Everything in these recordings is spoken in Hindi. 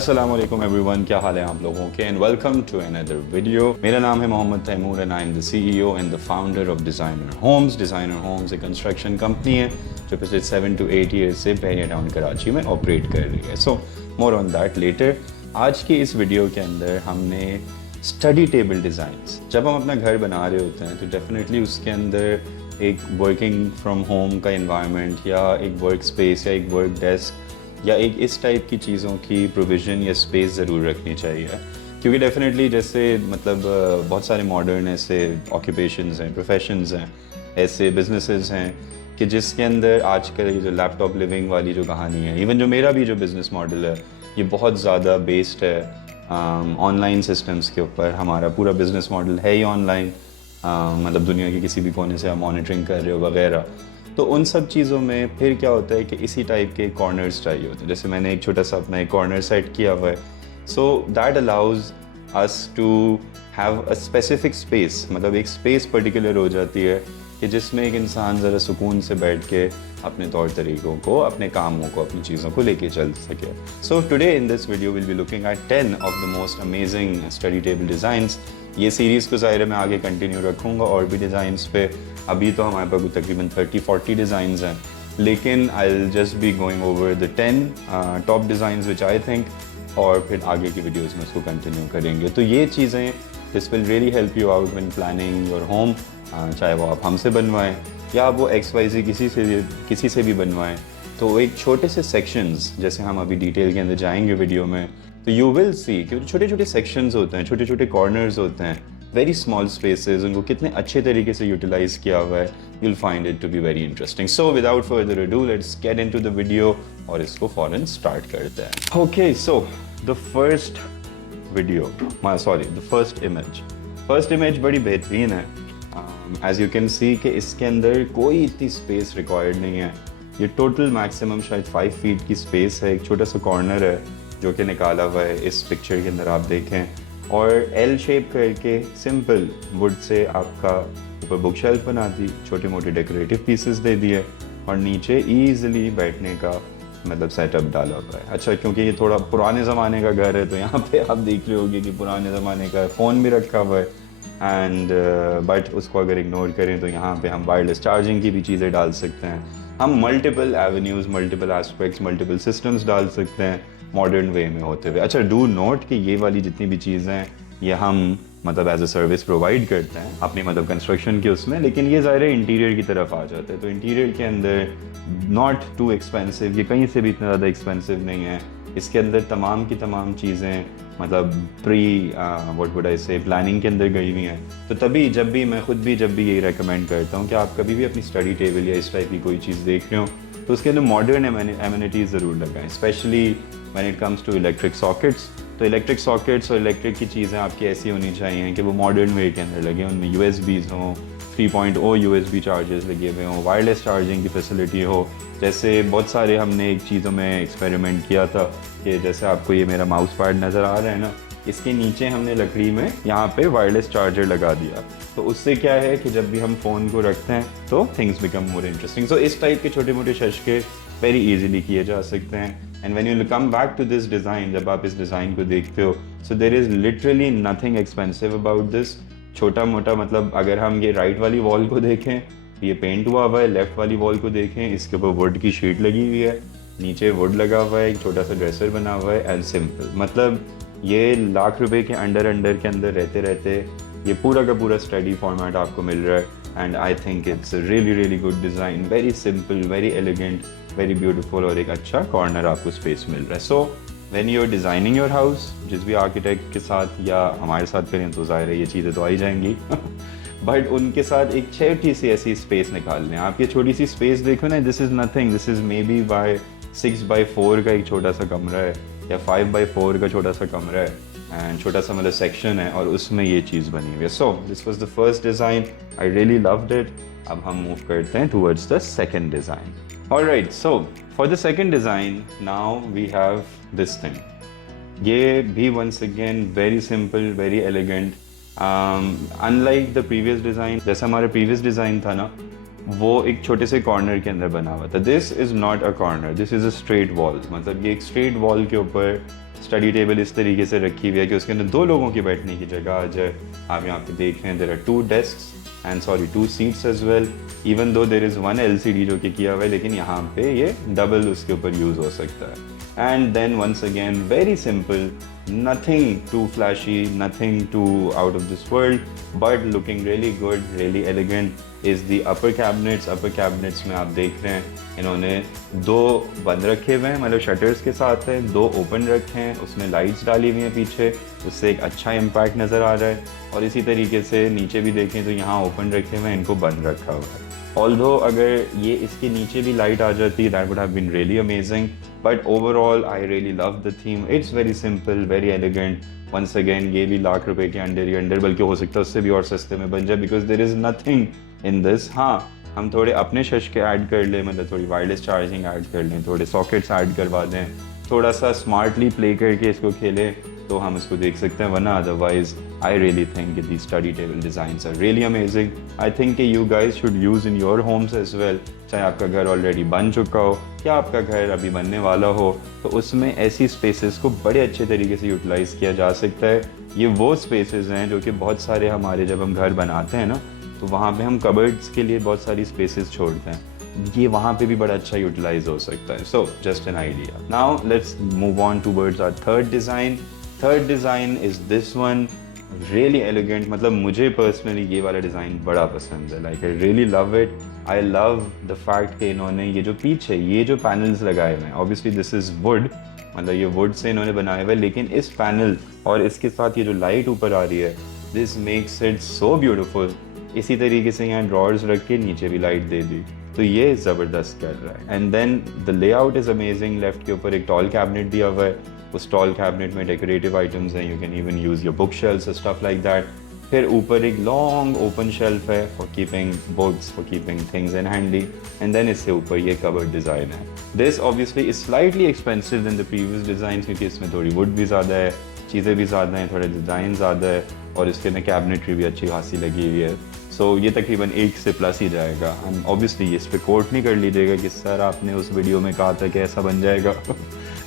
अस्सलाम वालेकुम एवरीवन, क्या हाल है आप लोगों के and welcome to another video. मेरा नाम है Mohammad Taimur and I am the CEO and the founder of designer homes. Designer homes एक कंस्ट्रक्शन कंपनी है जो पिछले 7 to 8 ईयर्स से बहरिया टाउन कराची में ऑपरेट कर रही है। सो मोर ऑन दैट लेटर। आज की इस वीडियो के अंदर हमने स्टडी टेबल डिज़ाइंस, जब हम अपना घर बना रहे होते हैं तो डेफिनेटली उसके अंदर एक वर्किंग फ्रॉम होम का इन्वायरमेंट या एक वर्क स्पेस या एक वर्क डेस्क या एक इस टाइप की चीज़ों की प्रोविज़न या स्पेस ज़रूर रखनी चाहिए। क्योंकि डेफिनेटली जैसे मतलब बहुत सारे मॉडर्न ऐसे ऑक्यूपेशंस हैं, प्रोफेशंस हैं, ऐसे बिजनेसेस हैं कि जिसके अंदर आजकल ये जो लैपटॉप लिविंग वाली जो कहानी है, इवन जो मेरा भी जो बिज़नेस मॉडल है ये बहुत ज़्यादा बेस्ड है ऑनलाइन सिस्टम्स के ऊपर। हमारा पूरा बिज़नेस मॉडल है ही ऑनलाइन, मतलब दुनिया के किसी भी कोने से आप मॉनिटरिंग कर रहे हो वगैरह। तो उन सब चीज़ों में फिर क्या होता है कि इसी टाइप के कॉर्नर्स चाहिए होते हैं। जैसे मैंने एक छोटा सा अपना एक कॉर्नर सेट किया हुआ है, so that allows us to have a specific space, मतलब एक स्पेस पर्टिकुलर हो जाती है कि जिसमें एक इंसान ज़रा सुकून से बैठ के अपने तौर तरीक़ों को, अपने कामों को, अपनी चीज़ों को लेके चल सके। So today in this video will be looking at 10 of the most amazing study table designs. ये सीरीज़ को ज़ाहिर है मैं आगे कंटिन्यू रखूँगा और भी डिज़ाइंस पे। अभी तो हमारे पास तकरीबन 30-40 डिज़ाइंस हैं, लेकिन I will just be going over the 10 top designs which I think, और फिर आगे की वीडियोज़ में उसको कंटिन्यू करेंगे। तो ये चीज़ें this will really help you out when planning your home, चाहे वो आप हमसे बनवाएं या आप वो XYZ किसी से भी बनवाएं। तो एक छोटे से सेक्शंस, जैसे हम अभी डिटेल के अंदर जाएंगे वीडियो में, तो यू विल सी कि छोटे छोटे सेक्शंस होते हैं, छोटे छोटे कॉर्नर्स होते हैं, वेरी स्मॉल स्पेसेस, उनको कितने अच्छे तरीके से यूटिलाइज किया हुआ है। you'll find it to be very interesting. So without further ado, let's get into the video और इसको फौरन स्टार्ट करते हैं। Okay, so the first video, the first image बड़ी बेहतरीन है। As you can see कि इसके अंदर कोई इतनी स्पेस रिक्वायर्ड नहीं है। ये टोटल मैक्सिमम शायद 5 फीट की स्पेस है। एक छोटा सा कॉर्नर है जो कि निकाला हुआ है इस पिक्चर के अंदर, आप देखें, और एल शेप करके सिंपल वुड से आपका ऊपर बुक शेल्फ बना दी, छोटे मोटे डेकोरेटिव पीसेस दे दिए और नीचे ईजिली बैठने का मतलब सेटअप डाला हुआ है। अच्छा, क्योंकि ये थोड़ा पुराने ज़माने का घर है तो यहाँ पे आप देख रहे होंगे कि पुराने ज़माने का फ़ोन भी रखा हुआ है एंड बट उसको अगर इग्नोर करें तो यहाँ पे हम वायरलेस चार्जिंग की भी चीज़ें डाल सकते हैं। हम multiple avenues, multiple aspects, multiple systems डाल सकते हैं मॉडर्न वे में होते हुए। अच्छा, डू नोट कि ये वाली जितनी भी चीज़ें हैं ये हम मतलब एज अ सर्विस प्रोवाइड करते हैं अपनी मतलब कंस्ट्रक्शन के उसमें, लेकिन ये ज़ाहिर है इंटीरियर की तरफ आ जाता है। तो इंटीरियर के अंदर नॉट टू एक्सपेंसिव, ये कहीं से भी इतना ज़्यादा एक्सपेंसिव नहीं है। इसके अंदर तमाम की तमाम चीज़ें मतलब प्री व्हाट वुड आई से प्लानिंग के अंदर गई हुई हैं। तो तभी जब भी मैं खुद भी जब भी यही रेकमेंड करता हूँ कि आप कभी भी अपनी स्टडी टेबल या इस टाइप की कोई चीज़ देख रहे हो तो उसके अंदर मॉडर्न एमिनिटीज़ ज़रूर लगाएं, specially when it comes to electric sockets. तो इलेक्ट्रिक सॉकेट्स और इलेक्ट्रिक की चीज़ें आपकी ऐसी होनी चाहिए कि वो मॉडर्न वे के अंदर लगे, उनमें USBs हों, 3.0 USB चार्जर्स लगे हुए हों, वायरलेस चार्जिंग की फैसिलिटी हो। जैसे बहुत सारे हमने एक चीज़ों में एक्सपेरिमेंट किया था कि जैसे आपको ये मेरा माउस पैड नज़र आ रहा है ना, इसके नीचे हमने लकड़ी में यहाँ पे वायरलेस चार्जर लगा दिया। तो उससे क्या है कि जब भी हम फ़ोन को रखते हैं तो थिंग्स बिकम मोर इंटरेस्टिंग। सो इस टाइप के छोटे मोटे शशके वेरी इजीली किए जा सकते हैं। And when you come back to this design, जब आप इस डिज़ाइन को देखते हो, so there is literally nothing expensive about this. छोटा मोटा मतलब अगर हम ये राइट वाली वॉल को देखें ये पेंट हुआ हुआ है, लेफ़्ट वाली वॉल को देखें इसके ऊपर वुड की शीट लगी हुई है, नीचे वुड लगा हुआ है, एक छोटा सा ड्रेसर बना हुआ है एंड सिंपल। मतलब ये लाख रुपए के अंडर के अंदर रहते रहते ये पूरा का पूरा स्टडी फॉर्मेट आपको मिल रहा है। And I think it's really good design, very simple, very elegant, very beautiful, और एक अच्छा कॉर्नर आपको स्पेस मिल रहा है। So when you are designing your house, जिस भी आर्किटेक्ट के साथ या हमारे साथ करें तो ज़ाहिर है ये चीज़ें तो आ ही जाएंगी बट उनके साथ एक छोटी सी ऐसी स्पेस निकाल लें। आप ये छोटी सी स्पेस देखो ना, this is nothing, this is may be by 6x4 का एक छोटा सा कमरा है या 5x4 का छोटा सा कमरा है एंड छोटा सा मतलब सेक्शन है और उसमें ये चीज़ बनी हुई है। So this was the first design, I really loved it. अब हम मूव करते हैं towards the second design. Alright, so for the second design now we have this thing. ये भी once again very simple, very elegant, unlike the previous design. जैसा हमारा प्रीवियस डिज़ाइन था ना, वो एक छोटे से कॉर्नर के अंदर बना हुआ था। This is not a corner, this is a straight wall. मतलब ये एक स्ट्रेट वॉल के ऊपर स्टडी टेबल इस तरीके से रखी हुई है कि उसके अंदर 2 लोगों की बैठने की जगह आ जाए। आप यहाँ पे देख रहे हैं there are 2 desks and 2 seats as well, even though there is 1 LCD जो कि किया हुआ है, लेकिन यहाँ पे ये डबल उसके ऊपर यूज़ हो सकता है। And then once again, very simple, nothing too flashy, nothing too out of this world, but looking really good, really elegant is the upper cabinets. Upper cabinets में आप देख रहे हैं इन्होंने 2 बंद रखे हुए हैं, मतलब शटर्स के साथ हैं, 2 ओपन रखे हैं, उसमें लाइट्स डाली हुई हैं पीछे, उससे एक अच्छा इम्पैक्ट नज़र आ रहा है। और इसी तरीके से नीचे भी देखें तो यहाँ ओपन रखे हुए हैं, इनको बंद रखा हुआ है। ऑल्दो अगर ये इसके नीचे भी लाइट आ जाती, that would have been really amazing, but overall I really love the theme. It's very simple, very elegant. Once again ये भी लाख रुपए के अंडर बल्कि हो सकता है उससे भी और सस्ते में बन जाए, because there is nothing in this. हाँ, हम थोड़े अपने शश के ऐड कर लें, मतलब थोड़ी वायरलेस चार्जिंग ऐड कर लें, थोड़े सॉकेट्स ऐड करवा दें, थोड़ा सा स्मार्टली प्ले करके इसको खेलें तो हम इसको देख सकते हैं, वरना otherwise I really think the study table designs are really amazing. I think कि you guys should use in your homes as well. चाहे आपका घर ऑलरेडी बन चुका हो या आपका घर अभी बनने वाला हो, तो उसमें ऐसी स्पेसेस को बड़े अच्छे तरीके से यूटिलाइज़ किया जा सकता है। ये वो स्पेसेस हैं जो कि बहुत सारे हमारे जब हम घर बनाते हैं ना, तो वहाँ पे हम कबर्ड्स के लिए बहुत सारी स्पेसेस छोड़ते हैं, ये वहाँ पे भी बड़ा अच्छा यूटिलाइज हो सकता है। So just an idea. Now let's move on towards our third design. Third design is this one, really elegant. मतलब मुझे पर्सनली ये वाला डिज़ाइन बड़ा पसंद है, like I really love it. I love the fact कि इन्होंने ये जो पीछे ये जो पैनल्स लगाए हुए हैं, ऑब्वियसली दिस इज़ वुड, मतलब ये वुड से इन्होंने बनाया हुआ है, लेकिन इस पैनल और इसके साथ ये जो लाइट ऊपर आ रही है, this makes it so beautiful. इसी तरीके से यहाँ ड्रॉर्स रख के नीचे भी लाइट दे दी, तो ये ज़बरदस्त कर रहा है। And then the layout is amazing. Left के ऊपर एक टॉल कैबिनेट दिया हुआ है, उस टॉल कैबिनेट में डेकोरेटिव आइटम्स हैं, you can even use your book shelfs और स्टफ लाइक दैट। फिर ऊपर एक लॉन्ग ओपन शेल्फ है for keeping books, for keeping things in handy. And then इससे ऊपर ये कबर्ड डिज़ाइन है। This obviously is slightly expensive than the previous design, क्योंकि इसमें थोड़ी वुड भी ज़्यादा है, चीज़ें भी ज़्यादा हैं, थोड़ा डिज़ाइन ज़्यादा है, और इसके अंदर कैबिनेटरी भी अच्छी खासी लगी हुई है। सो ये तकरीबन 1 से प्लस ही जाएगा। एंड ऑब्वियसली इस पर कोट नहीं कर लीजिएगा कि सर आपने उस वीडियो में कहा था कि ऐसा बन जाएगा।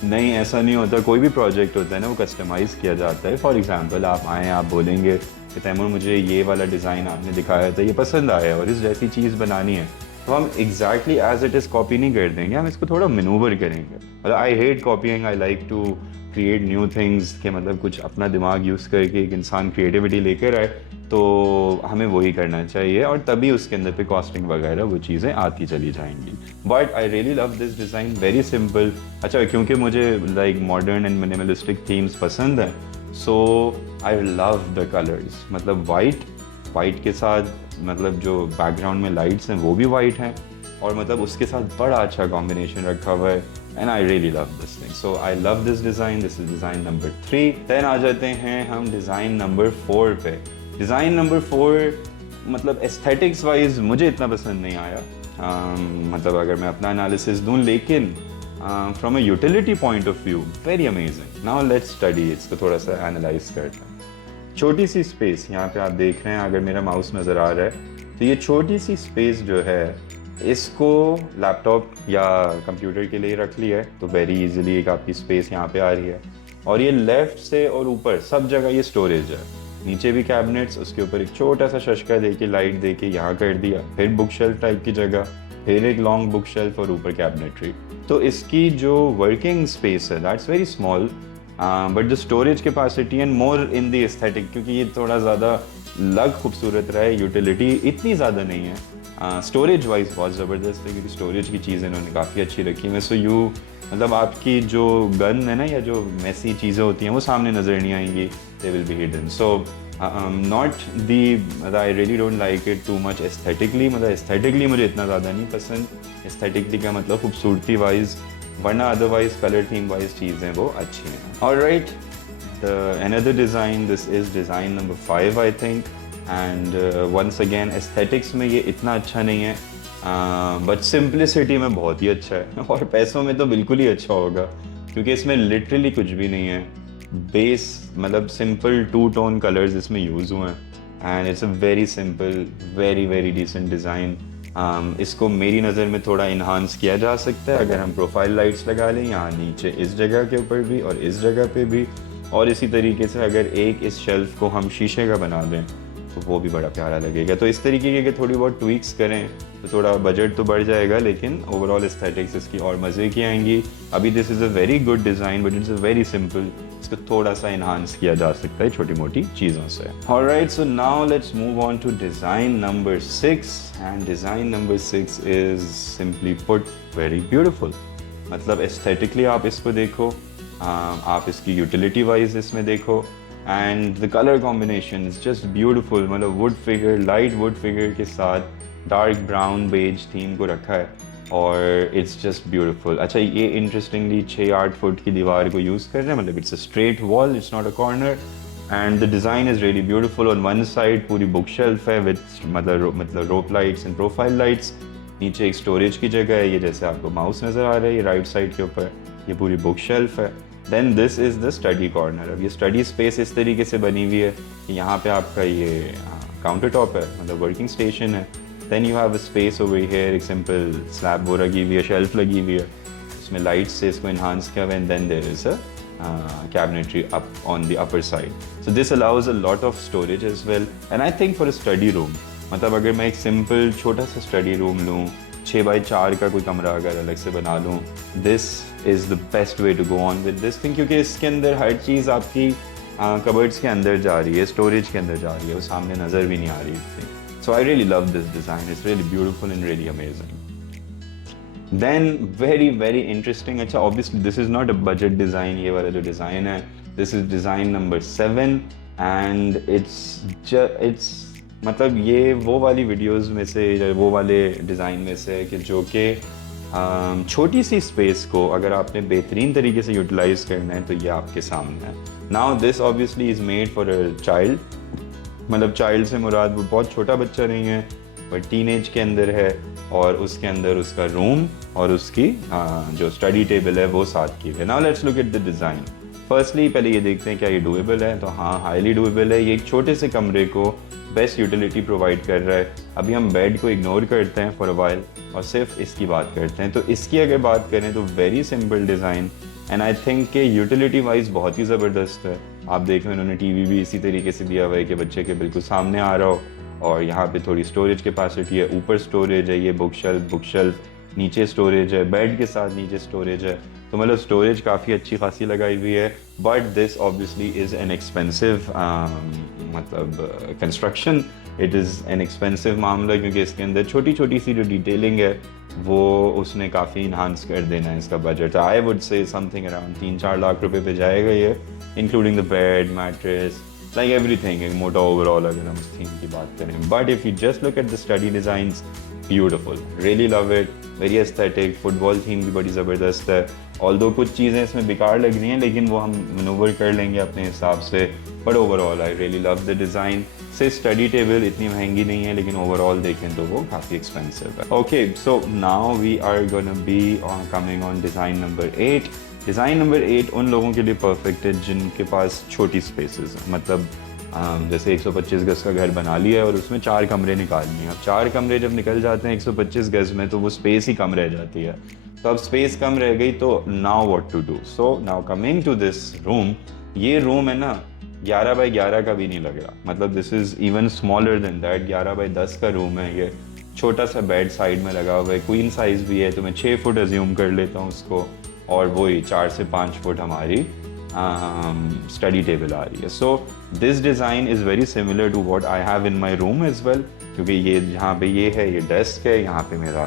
नहीं, ऐसा नहीं होता। कोई भी प्रोजेक्ट होता है ना, वो कस्टमाइज़ किया जाता है। फॉर एग्जांपल आप आएँ, आप बोलेंगे कि तैमूर मुझे ये वाला डिज़ाइन आपने दिखाया था, ये पसंद आया और इस जैसी चीज़ बनानी है, तो हम exactly as it is copy नहीं कर देंगे, हम इसको थोड़ा मैनूवर करेंगे। मतलब I hate copying, I like to create new things, के मतलब कुछ अपना दिमाग यूज़ करके एक इंसान क्रिएटिविटी लेकर आए, तो हमें वही करना चाहिए, और तभी उसके अंदर पे कॉस्टिंग वगैरह वो चीज़ें आती चली जाएंगी। But I really love this design, very simple. अच्छा, क्योंकि मुझे like modern and minimalistic themes पसंद है, सो आई लव द कलर्स। मतलब वाइट के साथ, मतलब जो बैकग्राउंड में लाइट्स हैं वो भी वाइट हैं, और मतलब उसके साथ बड़ा अच्छा कॉम्बिनेशन रखा हुआ है। And I really love this thing, so I love this design. This is design number 3। Then आ जाते हैं हम डिज़ाइन नंबर 4 पे। डिज़ाइन नंबर 4 मतलब एस्थेटिक्स वाइज मुझे इतना पसंद नहीं आया, मतलब अगर मैं अपना एनालिसिस दूं, लेकिन from a utility point of view very amazing. Now let's study, इसको थोड़ा सा एनालाइज करते हैं। छोटी सी स्पेस, यहाँ पे आप देख रहे हैं, अगर मेरा माउस नज़र आ रहा है, तो ये छोटी सी स्पेस जो है, इसको लैपटॉप या कंप्यूटर के लिए रख लिया है, तो वेरी इजीली एक आपकी स्पेस यहाँ पे आ रही है। और ये लेफ़्ट से और ऊपर सब जगह ये स्टोरेज है, नीचे भी कैबिनेट्स, उसके ऊपर एक छोटा सा शशका दे के, लाइट दे के यहाँ कर दिया, फिर बुक शेल्फ टाइप की जगह, फिर एक लॉन्ग बुक शेल्फ और ऊपर कैबिनेटरी। तो इसकी जो वर्किंग स्पेस है that's very small, but the storage capacity and more in the aesthetic, क्योंकि ये थोड़ा ज़्यादा लग खूबसूरत रहा है, यूटिलिटी इतनी ज़्यादा नहीं है। स्टोरेज वाइज बहुत ज़बरदस्त है, क्योंकि स्टोरेज की चीज़ें इन्होंने काफ़ी अच्छी रखी हैं। सो यू मतलब आपकी जो गन है ना, या जो मैसी चीज़ें होती हैं, वो सामने नज़र नहीं आएंगी, they will be hidden. So not the, मतलब I really don't like it too much aesthetically, मतलब एस्थेटिकली मुझे इतना ज़्यादा नहीं पसंद। एस्थेटिकली का मतलब खूबसूरती वाइज, वरना अदरवाइज कलर थीम वाइज चीज़ें वो अच्छी हैं। Alright, another design, this is design number 5 I think, and once again aesthetics में ये इतना अच्छा नहीं है, बट सिंप्लिसिटी में बहुत ही अच्छा है, और पैसों में तो बिल्कुल ही अच्छा होगा, क्योंकि इसमें लिटरली कुछ भी नहीं है। बेस मतलब सिंपल 2 टोन कलर्स इसमें यूज़ हुए हैं, and it's a very simple, very very decent design. इसको मेरी नज़र में थोड़ा इन्हांस किया जा सकता है अगर हम प्रोफाइल लाइट्स लगा लें यहाँ नीचे इस जगह के ऊपर भी और इस जगह पे भी, और इसी तरीके से अगर एक इस शेल्फ़ को हम शीशे का बना दें तो वो भी बड़ा प्यारा लगेगा। तो इस तरीके के थोड़ी बहुत ट्वीक्स करें तो थोड़ा बजट तो बढ़ जाएगा, लेकिन ओवरऑल एस्थेटिक्स इसकी और मज़े की आएंगी। अभी this is a very good design but it's a very simple, इसको थोड़ा सा इन्हांस किया जा सकता है छोटी मोटी चीज़ों से। Alright, so now let's move on to design number 6 and design number 6 is simply put very beautiful. मतलब एस्थेटिकली आप इसको देखो, आप इसकी यूटिलिटी वाइज इसमें देखो, and the colour combination is just beautiful. मतलब wood figure, light wood figure के साथ डार्क ब्राउन बेज थीम को रखा है और इट्स जस्ट ब्यूटिफुल। अच्छा, ये इंटरेस्टिंगली 6-8 फुट की दीवार को यूज़ कर रहे हैं, मतलब it's a straight wall, it's not a corner, and the design is really beautiful. On one side पूरी बुक शेल्फ है विद मतलब रोप लाइट्स एंड प्रोफाइल लाइट्स, नीचे एक स्टोरेज की जगह है, ये जैसे आपको माउस नज़र आ रहा है ये राइट साइड के ऊपर, ये पूरी बुक शेल्फ है। Then this is the study corner. अब ये स्टडी स्पेस इस तरीके से बनी हुई है कि यहाँ पे आपका ये काउंटर टॉप है, मतलब वर्किंग स्टेशन है। Then you have a space over here, एक सिंपल स्लैब वो लगी हुई है, शेल्फ लगी हुई है, उसमें लाइट से इसको इन्हांस किया हुआ है, and then there is a cabinetry up on the upper side. So this allows a lot of storage as well, and I think for a study room, मतलब अगर मैं एक सिंपल छोटा सा स्टडी रूम लूँ, 6x4 का कोई कमरा अगर अलग से बना लूँ, this is the best way to go on with this thing, क्योंकि इसके अंदर हर चीज़ आपकी कबर्ड्स के अंदर जा रही है, स्टोरेज के अंदर जा रही है, वो सामने नज़र भी नहीं आ रही। So I really love this design, it's really beautiful and really amazing. Then very very interesting, अच्छा obviously this is not a budget design, ये वाला जो डिज़ाइन है, this is design number 7 and it's मतलब ये वो वाली वीडियोस में से, वो वाले डिज़ाइन में से है कि जो कि छोटी सी स्पेस को अगर आपने बेहतरीन तरीके से यूटिलाइज़ करना है तो ये आपके सामने है। Now this obviously is made for a child, मतलब चाइल्ड से मुराद वो बहुत छोटा बच्चा नहीं है बट टीनेज के अंदर है, और उसके अंदर उसका रूम और उसकी जो स्टडी टेबल है वो साथ की है। Now let's look at the design. Firstly पहले ये देखते हैं क्या ये डूएबल है, तो हाँ हाईली डूएबल है। ये एक छोटे से कमरे को बेस्ट यूटिलिटी प्रोवाइड कर रहा है। अभी हम बेड को इग्नोर करते हैं फॉर अ वाइल और सिर्फ इसकी बात करते हैं। तो इसकी अगर बात करें तो very simple design, and I think कि यूटिलिटी वाइज बहुत ही ज़बरदस्त है। आप देखें इन्होंने टीवी भी इसी तरीके से दिया हुआ है कि बच्चे के बिल्कुल सामने आ रहा हो, और यहाँ पे थोड़ी स्टोरेज कैपेसिटी है, ऊपर स्टोरेज है, ये बुक शेल्फ, नीचे स्टोरेज है, बेड के साथ नीचे स्टोरेज है, तो मतलब स्टोरेज काफ़ी अच्छी खासी लगाई हुई है। But this obviously is an expensive मतलब construction, it is an expensive मामला, क्योंकि इसके अंदर छोटी छोटी सी जो डिटेलिंग है वो उसने काफ़ी इन्हांस कर देना है इसका budget. I would say something around 3-4 lakh रुपए पे जाएगा ये, including the bed, mattress, like everything, एक मोटा ओवरऑल अगर हम इस थीम की बात करें। But if you just look at the study designs, beautiful, really love it, very aesthetic. Football theme भी बड़ी ज़बरदस्त है, ऑल्दो कुछ चीज़ें इसमें बेकार लग रही हैं लेकिन वो हम मनूवर कर लेंगे अपने हिसाब से, but overall I really love the design. से स्टडी टेबल इतनी महंगी नहीं है लेकिन ओवरऑल देखें तो वो काफ़ी एक्सपेंसिव है। Okay, so now we are gonna be coming on design number 8। Design number 8 उन लोगों के लिए परफेक्ट है जिनके पास छोटी स्पेसेस हैं, मतलब जैसे 125 गज़ का घर बना लिया है और उसमें 4 कमरे निकालने हैं। अब 4 कमरे जब निकल जाते हैं 125 गज़ में तो वो स्पेस ही कम रह जाती है। तो अब स्पेस कम रह गई तो now what to do. So now coming to this room, ये रूम है ना 11x11 का भी नहीं लग रहा, मतलब this is even smaller than that. 11x10 का रूम है ये, छोटा सा बेड साइड में लगा हुआ है, क्वीन साइज़ भी है, तो मैं 6 फुट अज्यूम कर लेता हूँ उसको, और वही 4 से 5 फुट हमारी स्टडी टेबल आ रही है। So this design is very similar to what I have in my room as well, क्योंकि ये जहाँ पे ये है ये डेस्क है, यहाँ पे मेरा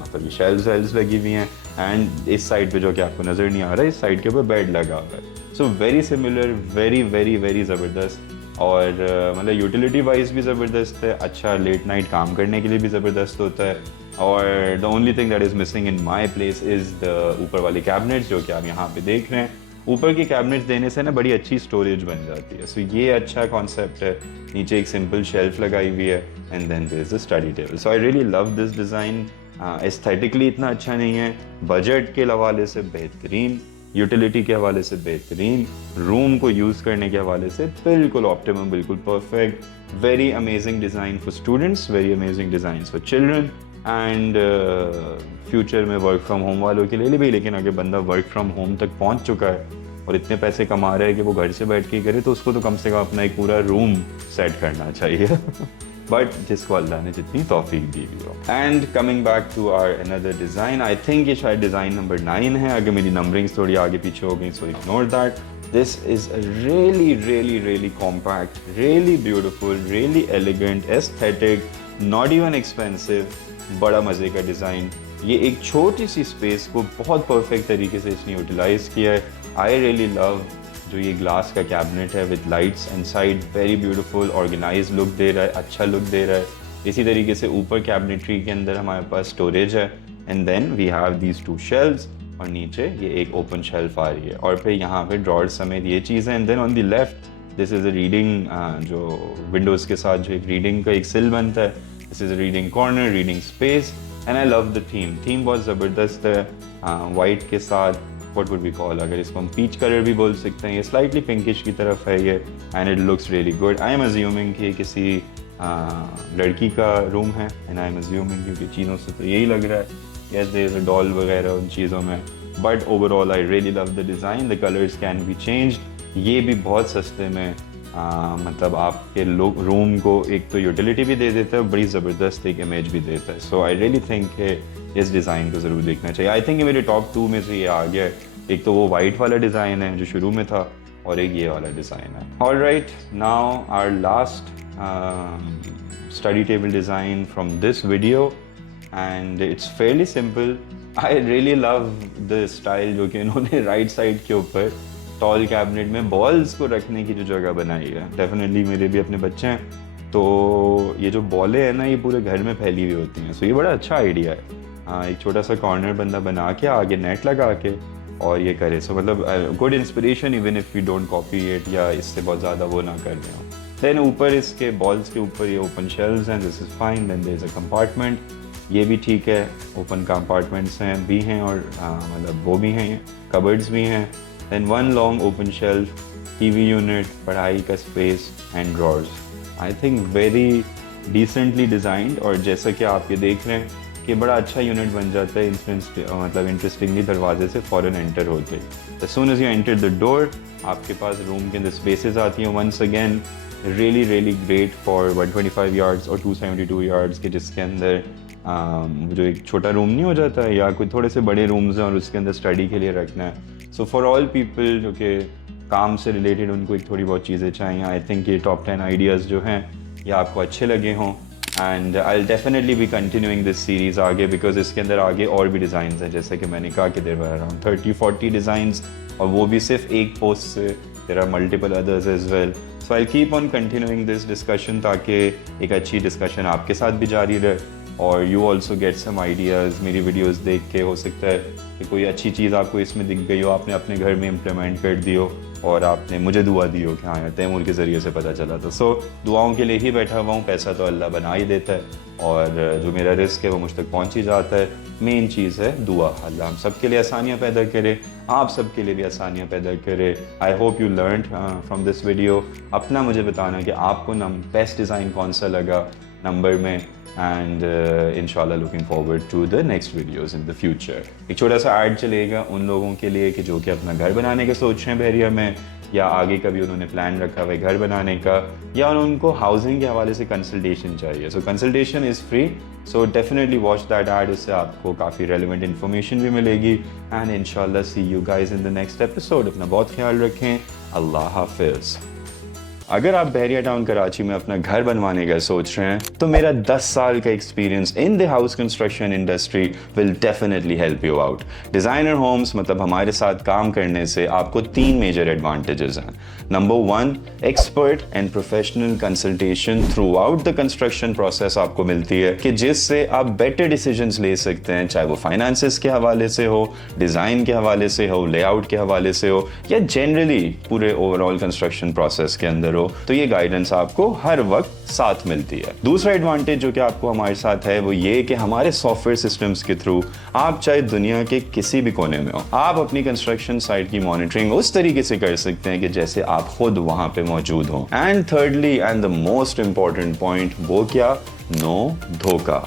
मतलब ये शेल्व्स लगी हुई हैं, एंड इस साइड पे जो कि आपको नज़र नहीं आ रहा है, इस साइड के ऊपर बेड लगा हुआ है। So very similar, very very very ज़बरदस्त, और मतलब यूटिलिटी वाइज भी ज़बरदस्त है, अच्छा लेट नाइट काम करने के लिए भी ज़बरदस्त होता है। और the only thing that is missing in my place is the ऊपर वाले कैबिनेट्स जो कि आप यहाँ पे देख रहे हैं। ऊपर के कैबिनेट्स देने से ना बड़ी अच्छी स्टोरेज बन जाती है। सो ये अच्छा कॉन्सेप्ट है। नीचे एक सिंपल शेल्फ लगाई हुई है, and then there is a study table. So I really love this design. Aesthetically इतना अच्छा नहीं है, बजट के हवाले से बेहतरीन, यूटिलिटी के हवाले से बेहतरीन, रूम को यूज़ करने के हवाले से बिल्कुल ऑप्टिमम, बिल्कुल perfect. Very amazing design for students, very amazing design for children, and future में वर्क फ्रॉम होम वालों के लिए भी, लेकिन अगर बंदा वर्क फ्रॉम होम तक पहुंच चुका है और इतने पैसे कमा रहा है कि वो घर से बैठ के ही करे, तो उसको तो कम से कम अपना एक पूरा रूम सेट करना चाहिए बट जिसको अल्लाह ने जितनी तौफीक दी हुई हो। And coming back to our another design, I think ये शायद डिज़ाइन नंबर 9 है, अगर मेरी नंबरिंग्स थोड़ी आगे पीछे हो गई so ignore that. This is a really compact, really beautiful, really elegant, aesthetic, not even expensive, बड़ा मज़े का डिज़ाइन। ये एक छोटी सी स्पेस को बहुत परफेक्ट तरीके से इसने यूटिलाइज़ किया है। आई रियली लव जो ये ग्लास का कैबिनेट है with lights inside, very beautiful, organise look दे रहा है, अच्छा लुक दे रहा है। इसी तरीके से ऊपर कैबिनेटरी के अंदर हमारे पास स्टोरेज है, and then we have these 2 shelves, और नीचे ये एक ओपन शेल्फ आ रही है, और फिर यहाँ पे ड्रॉर समेत ये चीज़ है। And then on the left this is a reading, जो विंडोज़ के साथ जो एक रीडिंग का एक सिल बनता है, this is a reading corner, reading space. And I love the theme बहुत ज़बरदस्त है, वाइट के साथ व्हाट वुड बी कॉल, अगर इसको हम पीच कलर भी बोल सकते हैं, ये स्लाइटली पिंकिश की तरफ है ये, and it looks really good. I am assuming कि किसी लड़की का रूम है, एंड आई एम अज्यूमिंग क्योंकि चीज़ों से तो यही लग रहा है, yes there is a doll वगैरह उन चीज़ों में, but overall I really love the design, the colors can be changed। ये भी बहुत सस्ते में मतलब आपके रूम को एक तो यूटिलिटी भी दे देता है, बड़ी ज़बरदस्त एक इमेज भी देता है। सो आई रियली थिंक इस डिज़ाइन को ज़रूर देखना चाहिए। आई थिंक मेरे टॉप 2 में से ये आ गया है, एक तो वो वाइट वाला डिज़ाइन है जो शुरू में था, और एक ये वाला डिज़ाइन है। All right, now our last study table design from this video, and it's fairly simple. I really love the style जो कि इन्होंने राइट साइड के ऊपर टॉल कैबिनेट में बॉल्स को रखने की जो जगह बनाई है। डेफिनेटली मेरे भी अपने बच्चे हैं, तो ये जो बॉलें हैं ना, ये पूरे घर में फैली हुई होती हैं, सो ये बड़ा अच्छा आइडिया है। हाँ, एक छोटा सा कॉर्नर बंदा बना के आगे नेट लगा के और ये करे, सो मतलब good inspiration even if you don't copy it, या इससे बहुत ज़्यादा वो ना कर रहे हो। देन ऊपर इसके बॉल्स के ऊपर ये ओपन शेल्व्स हैं, this is fine. Then there is a compartment, ये भी ठीक है, ओपन कंपार्टमेंट्स हैं भी हैं, और मतलब वो भी हैं, कबर्ड्स भी हैं। Then 1 long open shelf, TV unit, पढ़ाई का space and drawers. I think very decently designed, और जैसा कि आप ये देख रहे हैं कि बड़ा अच्छा यूनिट बन जाता है मतलब इंटरेस्टिंगली दरवाजे से फ़ौरन एंटर होते। As soon as you enter the door, आपके पास रूम के अंदर स्पेसेस आती हैं। Once again really great for 125 yards और 272 यार्ड्स के, जिसके अंदर जो एक छोटा रूम नहीं हो जाता है, या कोई थोड़े से बड़े रूम्स हैं और उसके अंदर स्टडी के लिए रखना है। सो फॉर ऑल पीपल जो कि काम से रिलेटेड उनको एक थोड़ी बहुत चीज़ें चाहिए, आई थिंक ये टॉप 10 आइडियाज़ जो हैं ये आपको अच्छे लगे हों। And I will definitely be continuing this series आगे, बिकॉज इसके अंदर आगे और भी डिज़ाइंस हैं, जैसे कि मैंने कहा कि देयर वर अराउंड 30-40 डिज़ाइंस, और वो भी सिर्फ एक पोस्ट से, there are multiple others as well. So I keep on continuing this discussion, ताकि एक अच्छी डिस्कशन आपके साथ भी जारी रहे, और you also get some ideas. मेरी वीडियोस देख के हो सकता है कि कोई अच्छी चीज़ आपको इसमें दिख गई हो, आपने अपने घर में इम्प्लीमेंट कर दी हो, और आपने मुझे दुआ दी हो कि हाँ यार तैमूर के ज़रिए से पता चला था। सो दुआओं के लिए ही बैठा हुआ हूँ, पैसा तो अल्लाह बना ही देता है, और जो मेरा रिस्क है वो मुझ तक पहुँच ही जाता है। मेन चीज़ है दुआ। अल्लाह हम सब के लिए आसानियाँ पैदा करे, आप सब के लिए भी आसानियाँ पैदा करे। I hope you learned from this video. अपना मुझे बताना कि आपको बेस्ट डिज़ाइन कौन सा लगा नंबर में, एंड इंशाल्लाह looking forward to the next videos in the future. एक छोटा सा ऐड चलेगा उन लोगों के लिए कि जो कि अपना घर बनाने के सोच रहे हैं बहरिया में, या आगे कभी उन्होंने प्लान रखा हुआ है घर बनाने का, या उनको हाउसिंग के हवाले से कंसल्टेशन चाहिए। So consultation is free, so definitely watch that ad, उससे आपको काफ़ी रेलिवेंट इन्फॉर्मेशन भी मिलेगी। एंड इंशाल्लाह see you guys in the next episode. अपना बहुत ख्याल रखें। अल्लाह हाफिज़। अगर आप बहरिया टाउन कराची में अपना घर बनवाने का सोच रहे हैं, तो मेरा 10 साल का experience in the house construction industry will definitely help you out. Designer homes मतलब हमारे साथ काम करने से आपको 3 मेजर एडवांटेजेस हैं। Number 1, expert and professional consultation throughout the construction process आपको मिलती है, कि जिससे आप बेटर डिसीजंस ले सकते हैं, चाहे वो फाइनेंसेस के हवाले से हो, डिज़ाइन के हवाले से हो, लेआउट के हवाले से हो, या जनरली पूरे ओवरऑल कंस्ट्रक्शन प्रोसेस के अंदर हो। तो ये गाइडेंस आपको हर वक्त साथ मिलती है। दूसरा एडवांटेज जो कि आपको हमारे साथ है वो ये कि हमारे सॉफ्टवेयर सिस्टम्स के थ्रू आप चाहे दुनिया के किसी भी कोने में हो, आप अपनी कंस्ट्रक्शन साइट की मॉनिटरिंग उस तरीके से कर सकते हैं कि जैसे आप खुद वहां पे मौजूद हो। And thirdly and the most important point, वो क्या? नो धोखा।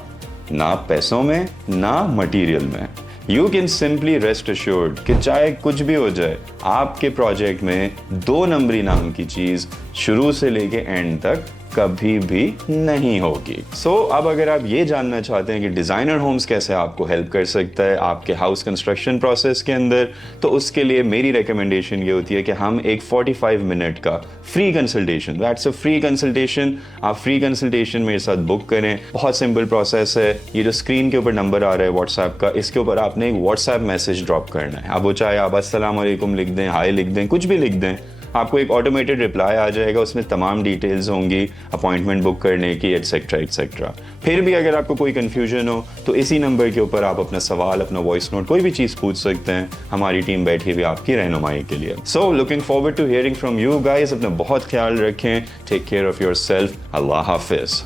ना पैसों में ना मटेरियल में। You can simply rest assured कि चाहे कुछ भी हो जाए, आपके प्रोजेक्ट में 2 नंबरी नाम की चीज शुरू से लेके एंड तक कभी भी नहीं होगी। अब अगर आप ये जानना चाहते हैं कि डिजाइनर होम्स कैसे आपको हेल्प कर सकता है आपके हाउस कंस्ट्रक्शन प्रोसेस के अंदर, तो उसके लिए मेरी रिकमेंडेशन ये होती है कि हम एक 45 मिनट का free consultation, that's a free consultation, आप फ्री कंसल्टेशन मेरे साथ बुक करें। बहुत सिंपल प्रोसेस है। ये जो स्क्रीन के ऊपर नंबर आ रहा है व्हाट्सएप का, इसके ऊपर आपने एक व्हाट्सएप मैसेज ड्रॉप करना है। अब वो चाहे आप अस्सलाम वालेकुम लिख दें, हाय लिख दें, कुछ भी लिख दें, आपको एक ऑटोमेटेड रिप्लाई आ जाएगा। उसमें तमाम डिटेल्स होंगी अपॉइंटमेंट बुक करने की, एटसेट्रा एटसेट्रा। फिर भी अगर आपको कोई कन्फ्यूजन हो तो इसी नंबर के ऊपर आप अपना सवाल, अपना वॉइस नोट, कोई भी चीज़ पूछ सकते हैं। हमारी टीम बैठी हुई आपकी रहनुमाई के लिए। So looking forward to hearing from you guys. अपना बहुत ख्याल रखें। Take care of your self. अल्लाह हाफिज़।